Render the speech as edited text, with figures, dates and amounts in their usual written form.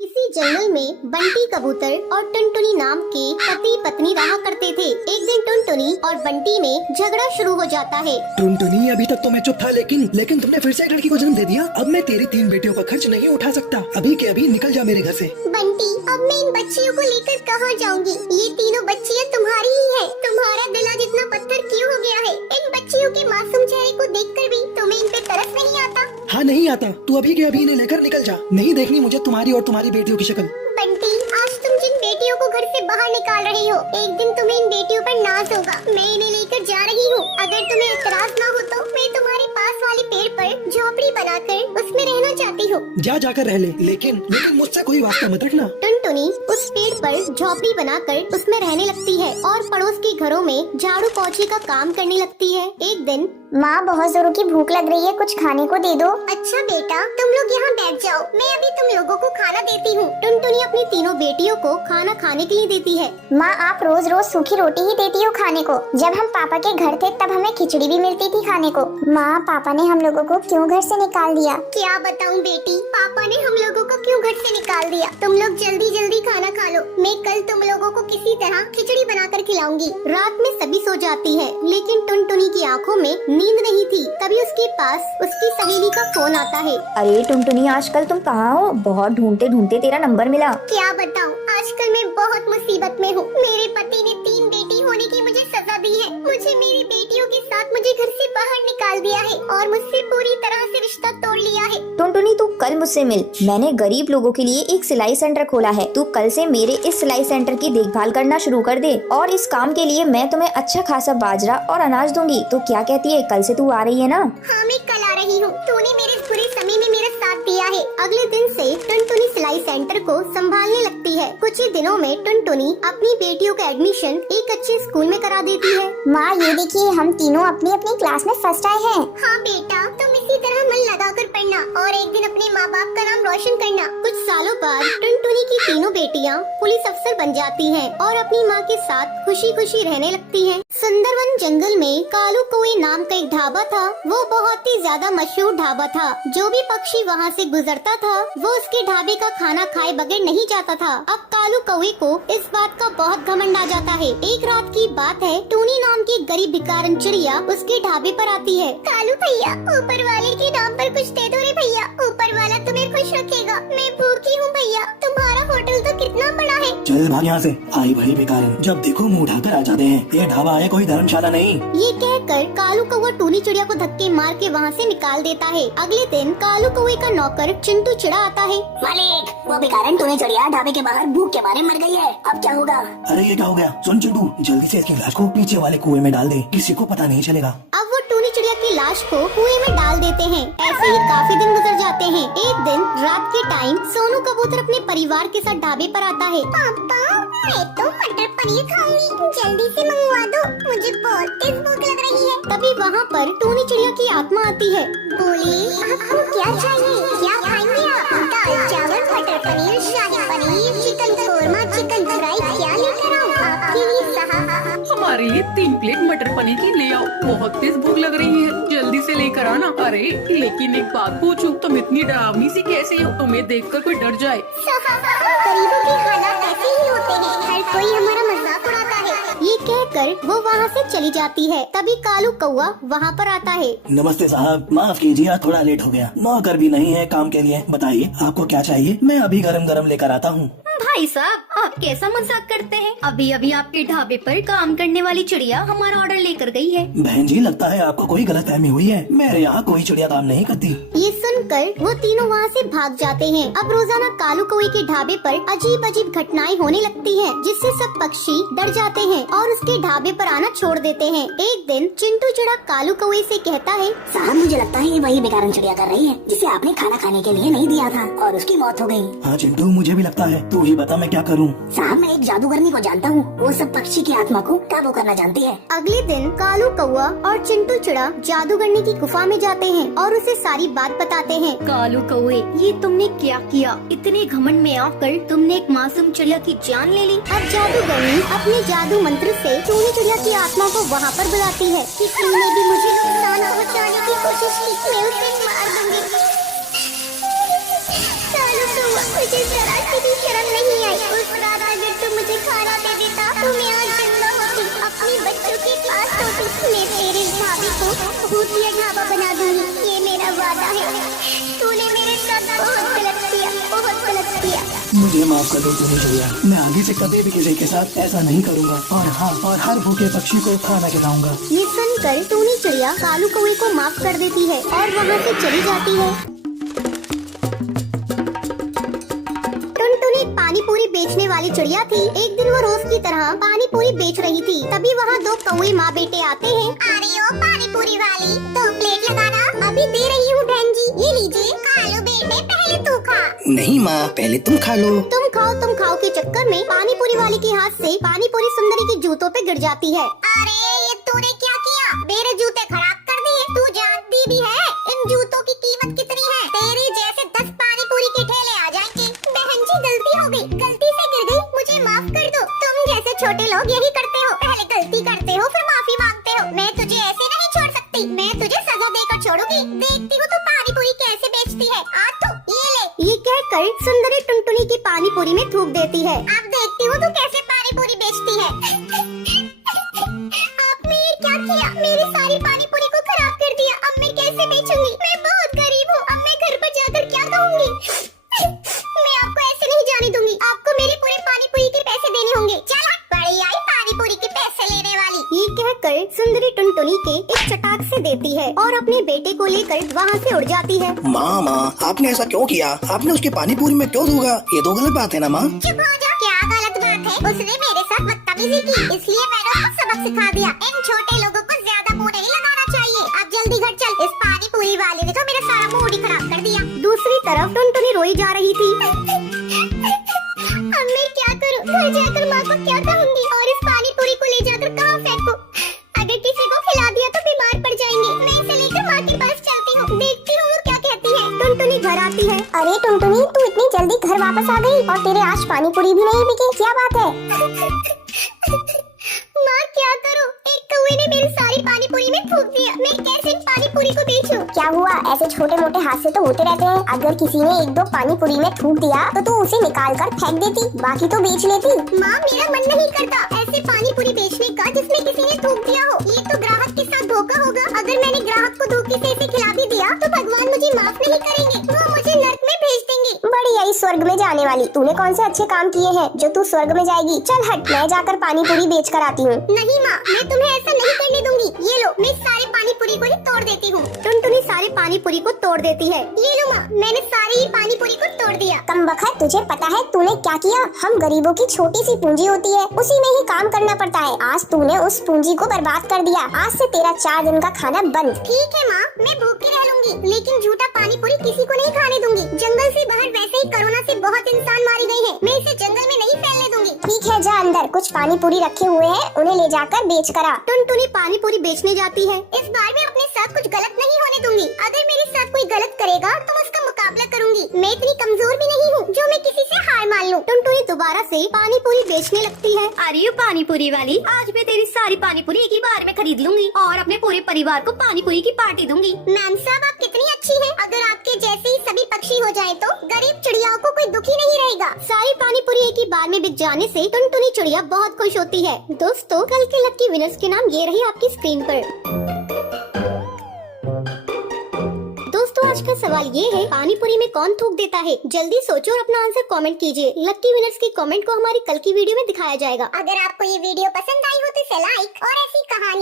किसी जंगल में बंटी कबूतर और टुनटुनी नाम के पति पत्नी रहा करते थे। एक दिन टुनटुनी और बंटी में झगड़ा शुरू हो जाता है। टुनटुनी, अभी तक तो मैं चुप था, लेकिन तुमने फिर से एक लड़की को जन्म दे दिया। अब मैं तेरी 3 बेटियों का खर्च नहीं उठा सकता। अभी के अभी निकल जा मेरे घर से। बंटी, अब मैं इन बच्चियों को लेकर कहाँ जाऊँगी? ये तीनों बच्चियाँ तुम्हारी ही है। तुम्हारा दिल आज इतना पत्थर क्यों हो गया है? इन बच्चियों के मासूम चेहरे को देखकर भी तुम्हें इन पे तरस नहीं आता? हाँ, नहीं आता। तू अभी के अभी इन्हें लेकर निकल जा। नहीं देखनी मुझे तुम्हारी और तुम्हारी बेटियों की शक्ल। बंटी, आज तुम जिन बेटियों को घर से बाहर निकाल रहे हो, एक दिन तुम्हें इन बेटियों पर नाज होगा। मैं इन्हें लेकर जा रही हूँ। अगर तुम्हें एतराज ना हो तो मैं तुम्हारे पास वाले पेड़ पर झोपड़ी बनाकर उसमें रहना चाहती हूँ। जा जाकर रह ले, लेकिन मुझसे कोई वास्ता मत रखना। टुनटुनी उस पेड़ पर झोपड़ी बनाकर उसमें रहने लगती है और पड़ोस के घरों में झाड़ू पोछे का काम करने लगती है। एक दिन, माँ, बहुत जोरों की भूख लग रही है, कुछ खाने को दे दो। अच्छा बेटा, तुम लोग यहाँ बैठ जाओ, मैं अभी तुम लोगों को खाना देती हूँ। टुनटुनी अपनी तीनों बेटियों को खाना खाने के लिए देती है। माँ, आप रोज रोज सूखी रोटी ही देती हो खाने को। जब हम पापा के घर थे तब हमें खिचड़ी भी मिलती थी खाने को। माँ, पापा ने हम लोगों को क्यों घर से निकाल दिया? क्या बताऊँ बेटी, पापा ने हम लोगों को क्यों घर से निकाल दिया? तुम लोग जल्दी जल्दी खाना खा लो, मैं कल तुम लोगों को किसी तरह खिचड़ी बनाकर खिलाऊंगी। रात में सभी सो जाती है, लेकिन टुनटुनी की आंखों में नींद नहीं थी। तभी उसके पास उसकी सहेली का फोन आता है। अरे टुनटुनी, आजकल तुम कहाँ हो? बहुत ढूंढते ढूंढते तेरा नंबर मिला। क्या बताऊँ, आजकल मैं बहुत मुसीबत में हूँ। मेरे पति ने 3 बेटी होने की मुझे सजा दी है। मुझे मेरी बेटियों के साथ मुझे घर से बाहर निकाल दिया है और मुझसे पूरी तरह से रिश्ता तोड़ लिया है। टुनटुनी, तू कल मुझसे मिल। मैंने गरीब लोगों के लिए एक सिलाई सेंटर खोला है। तू कल से मेरे इस सिलाई सेंटर की देखभाल करना शुरू कर दे और इस काम के लिए मैं तुम्हें अच्छा खासा बाजरा और अनाज दूंगी। तो क्या कहती है, कल से तू आ रही है ना? हाँ, मैं कल आ रही हूँ। तूने मेरे इस बुरे समय में मेरा साथ दिया है। अगले दिन से टुनटुनी सिलाई सेंटर को संभालने लगती है। कुछ ही दिनों में टुनटुनी अपनी बेटियों का एडमिशन एक अच्छे स्कूल में करा देती है। माँ, ये देखिए, हम तीनों अपनी अपनी क्लास में फर्स्ट आए हैं। हाँ बेटा, तुम इसी तरह मन लगाकर पढ़ना और एक दिन अपने माँ बाप का नाम रोशन करना। कुछ सालों बाद टुनटुनी की तीनों बेटियाँ पुलिस अफसर बन जाती हैं और अपनी माँ के साथ खुशी खुशी रहने लगती हैं। सुंदरवन जंगल में कालू कौवे नाम का एक ढाबा था। वो बहुत ही ज्यादा मशहूर ढाबा था। जो भी पक्षी वहाँ से गुजरता था वो उसके ढाबे का खाना खाए बगैर नहीं जाता था। अब कालू कौवे को इस बात का बहुत घमंड आ जाता है। एक रात की बात है, टूनी नाम की गरीब भिखारन चिड़िया उसके ढाबे पर आती है। कालू भैया, ऊपर वाले के नाम पर कुछ दे दो रे भैया, ऊपर वाला तुम्हें खुश रखेगा। मैं भूखी हूँ भैया, तुम्हारा होटल तो कितना बड़ा है। चल भाग यहाँ से, आई भरी बेकार। जब देखो मुँह उठाकर आ जाते हैं। ये ढाबा है, कोई धर्मशाला नहीं। ये कहकर कालू कौवा टूनी चिड़िया को धक्के मार के वहाँ से निकाल देता है। अगले दिन कालू कौवे का नौकर चिंटू चिड़ा आता है। मालिक, वो भिखारन टूनी चिड़िया ढाबे के बाहर भूख के मारे मर गई है। अब क्या होगा? अरे ये क्या हो गया? सुन चिंटू, जल्दी से इसकी लाश को पीछे वाले कुएं में डाल दे, किसी को पता नहीं चलेगा। अब वो टूनी चिड़िया की लाश को कुएं में डाल देते हैं। ऐसे ही काफी दिन गुजर जाते हैं। एक दिन रात के टाइम सोनू कबूतर अपने परिवार के साथ ढाबे पर आता है। पापा, मैं तो मटर पनीर खाऊंगी, जल्दी से मंगवा दो, मुझे बहुत तेज भूख लग रही है। तभी वहाँ पर टूनी चिड़िया की आत्मा आती है। बोले, आपको क्या चाहिए? क्या खाएंगे आप? दाल चावल, matar paneer, shahi paneer, chicken korma, chicken fry, क्या लेकर आऊँ आपके लिए साहब? हमारे लिए 3 प्लेट मटर पनीर की ले आओ, बहुत तेज भूख लग रही है, जल्दी से लेकर आना। अरे लेकिन एक बात पूछूं, तुम इतनी डरावनी सी कैसे हो? तुम्हें देखकर कोई डर जाए। गरीबों के हालात ऐसे ही होते हैं, हर कोई हमारा मजाक उड़ाता है। ये कहकर वो वहाँ से चली जाती है। तभी कालू कौवा वहाँ पर आता है। नमस्ते साहब, माफ कीजिए थोड़ा लेट हो गया। नौकर भी नहीं है काम के लिए। बताइए आपको क्या चाहिए? मैं अभी गरम गरम लेकर आता हूँ। भाई साहब, आप कैसा मजाक करते हैं? अभी अभी आपके ढाबे पर काम करने वाली चिड़िया हमारा ऑर्डर लेकर गई है। बहन जी, लगता है आपको कोई गलतफहमी हुई है। मेरे यहाँ कोई चिड़िया काम नहीं करती। ये सुनकर वो तीनों वहाँ से भाग जाते हैं। अब रोजाना कालू कौवे के ढाबे पर अजीब अजीब घटनाएं होने लगती हैं, जिससे सब पक्षी डर जाते हैं और उसके ढाबे पर आना छोड़ देते हैं। एक दिन चिंटू चिड़ा कालू कौवे से कहता है, साहब, मुझे लगता है ये वही भिखारन चिड़िया कर रही है जिसे आपने खाना खाने के लिए नहीं दिया था और उसकी मौत हो गई। हाँ चिंटू, मुझे भी लगता है। तू ही बता मैं क्या करूँ? साहब, मैं एक जादूगरनी को जानता हूँ, वो सब पक्षी की आत्मा को काबू करना जानती है। अगले दिन कालू कौवा और चिंटू चिड़ा जादूगरनी की गुफा में जाते हैं और उसे सारी बात बताते हैं। कालू कौवे, ये तुमने क्या किया? इतने घमंड में आकर तुमने एक मासूम चिड़िया की जान ले ली। अब जादूगरनी अपने जादू मंत्र से टूनी चिड़िया की आत्मा को वहाँ पर बुलाती है। किसी ने भी मुझे नुकसान पहुँचाने की कोशिश की, मैं उसे मार दूंगी। कालू कौवा मुझे जरा सी मुझे माफ कर दो टुनी चिड़िया, मैं आगे से कभी भी किसी के साथ ऐसा नहीं करूँगा। और हाँ, और हर भूखे पक्षी को खाना खिलाऊंगा। ये सुनकर टूनी चिड़िया कालू कौवे को माफ कर देती है और वहाँ से चली जाती है। टुनटुनी पानी पूरी बेचने वाली चिड़िया थी। एक दिन वो रोज की तरह पानी पूरी बेच रही थी। तभी वहाँ दो कौवे माँ बेटे आते हैं। अरे ओ पानी पूरी वाली, 2 प्लेट लगाना। अभी दे रही हूँ बहन जी, ये लीजिए। खा लो बेटे, पहले तू खा। नहीं माँ, पहले तुम खा लो। तुम खाओ के चक्कर में पानी पूरी वाली के हाथ से पानी पूरी सुंदरी के जूतों पे गिर जाती है। अरे ये तूने क्या किया? मेरे जूते खराब कर दिए। तू जानती भी है इन जूतों की कीमत कितनी है? तेरे जैसे 10 पानी पूरी के ठेले आ जाएंगे। बहन जी गलती हो गई, गलती से गिर गई, मुझे माफ कर दो। तुम जैसे छोटे लोग यही करते हो, पहले गलती करते हो फिर माफी मांगते हो। मैं तुझे ऐसे नहीं छोड़ सकती, मैं तुझे सजा देकर छोड़ूंगी। देखती हूँ तू पानी पूरी कैसे बेचती है। आ तू ये ले। ये कहकर सुंदरी टुनटुनी की पानी पूरी में थूक देती है। अब देखती हूँ तू कैसे पानी पूरी बेचती है। आपने ये क्या किया? मेरी सारी पानी पूरी को खराब कर दिया। अब मैं कैसे बेचूंगी? मैं बहुत गरीब हूँ। अब मैं घर पर जाकर क्या कहूँगी? मैं आपको ऐसे नहीं जाने दूंगी। आपको मेरे पूरे पानी पूरी के पैसे देने होंगे। चल हट, बड़ी आई पानी पूरी के पैसे लेने वाली। ये कहकर सुंदरी टुनटुनी के एक चटाक से देती है और अपने बेटे को लेकर वहाँ से उड़ जाती है। माँ, आपने ऐसा क्यों किया? आपने उसके पानी पूरी में क्यों धोगा? ये तो गलत बात है ना माँ। चुप हो जा। क्या गलत बात है? उसने मेरे साथ बदतमीजी की, इसलिए मैंने उसको सबक सिखा दिया। इन छोटे लोगों को ज्यादा मुंह नहीं लगाना चाहिए। अब जल्दी घर चल। इस पानी पूरी वाले ने तो मेरा सारा मूड ही खराब कर दिया। दूसरी तरफ टुनटुनी रोई जा रही थी। अब मैं क्या करूं? घर जाकर माँ को क्या कहूँगी? और इस पानी पूरी को ले जाकर कहाँ फेंकूं? अगर किसी को खिला दिया तो बीमार पड़ जाएंगे। मैं इसे लेकर माँ के पास चलती हूँ, देखती हूँ वो क्या कहती है। टुनटुनी घर आती है। अरे टुनटुनी, तू इतनी जल्दी घर वापस आ गई और तेरे आज पानी पूरी भी नहीं बिके, क्या बात है? माँ क्या करूं? एक कौवे ने मेरी सारी पानी पूरी में थूक दिया। मैं कैसे इन पानी पूरी को बेचूं? क्या हुआ? ऐसे छोटे मोटे हादसे तो होते रहते हैं। अगर किसी ने 1-2 पानी पूरी में थूक दिया तो तू उसे निकाल कर फेंक देती, बाकी तो बेच लेती। माँ मेरा मन नहीं करता ऐसे पानी पूरी बेचने का जिसमें किसी ने थूक दिया हो। ये तो ग्राहक के साथ धोखा होगा। अगर मैंने ग्राहक को धोखे से इसे खिला भी दिया तो भगवान मुझे माफ नहीं करेंगे, वो मुझे नर्क में भेज देंगे। बड़ी आई स्वर्ग में जाने वाली, तूने कौन से अच्छे काम किए हैं जो तू स्वर्ग में जाएगी? चल हट, मैं जाकर पानी पूरी बेच कर आती हूँ। नहीं माँ, मैं तुम्हें ऐसा नहीं करने दूंगी। ये लो, मैं सारे पानी पूरी को ही तोड़ देती हूँ। टुनटुनी सारे पानी पूरी को तोड़ देती है। ये लो माँ, मैंने सारी पानी पूरी को तोड़ दिया। कमबख्त, तुझे पता है तूने क्या किया? हम गरीबों की छोटी सी पूंजी होती है, उसी में ही काम करना पड़ता है। आज तूने उस पूंजी को बर्बाद कर दिया। आज से तेरा 4 दिन का खाना बंद। ठीक है माँ, मैं भूखी रह लूंगी, लेकिन झूठा पानी पूरी किसी को नहीं खाने दूंगी। जंगल से बाहर वैसे ही कोरोना से बहुत इंसान मारे गए हैं, मैं इसे जंगल में नहीं फैलने दूंगी। ठीक है, जा अंदर, कुछ पानी पूरी रखे हुए हैं, उन्हें ले जाकर बेच कर आ। टुनटुनी पानी पूरी बेचने जाती है। इस बार मैं अपने साथ कुछ गलत नहीं होने दूंगी। अगर मेरे साथ कोई गलत करेगा तो मैं उसका मुकाबला करूंगी। मैं इतनी कमजोर भी नहीं हूँ जो मैं किसी से हार मान लूं। टुनटुनी दोबारा से पानी पूरी बेचने लगती है। अरे यू पानी पूरी वाली, आज मैं तेरी सारी पानी पूरी एक ही बार में खरीद लूंगी और अपने पूरे परिवार को पानी पूरी की पार्टी दूंगी। मैम साहब, आप कितनी अच्छी हैं। अगर आपके जैसे ही सभी पक्षी हो जाए तो गरीब चिड़ियाओं को कोई दुखी नहीं रहेगा। सारी पानी पूरी एक ही बार में बिक जाने से टुनटुनी चिड़िया बहुत खुश होती है। दोस्तों, कल के लकी विनर्स के नाम ये रही आपकी स्क्रीन पर। दोस्तों, आज का सवाल ये है, पानी पूरी में कौन थूक देता है? जल्दी सोचो और अपना आंसर कमेंट कीजिए। लकी विनर्स के कमेंट को हमारी कल की वीडियो में दिखाया जाएगा। अगर आपको ये वीडियो पसंद आई हो तो इसे लाइक और ऐसी कहानी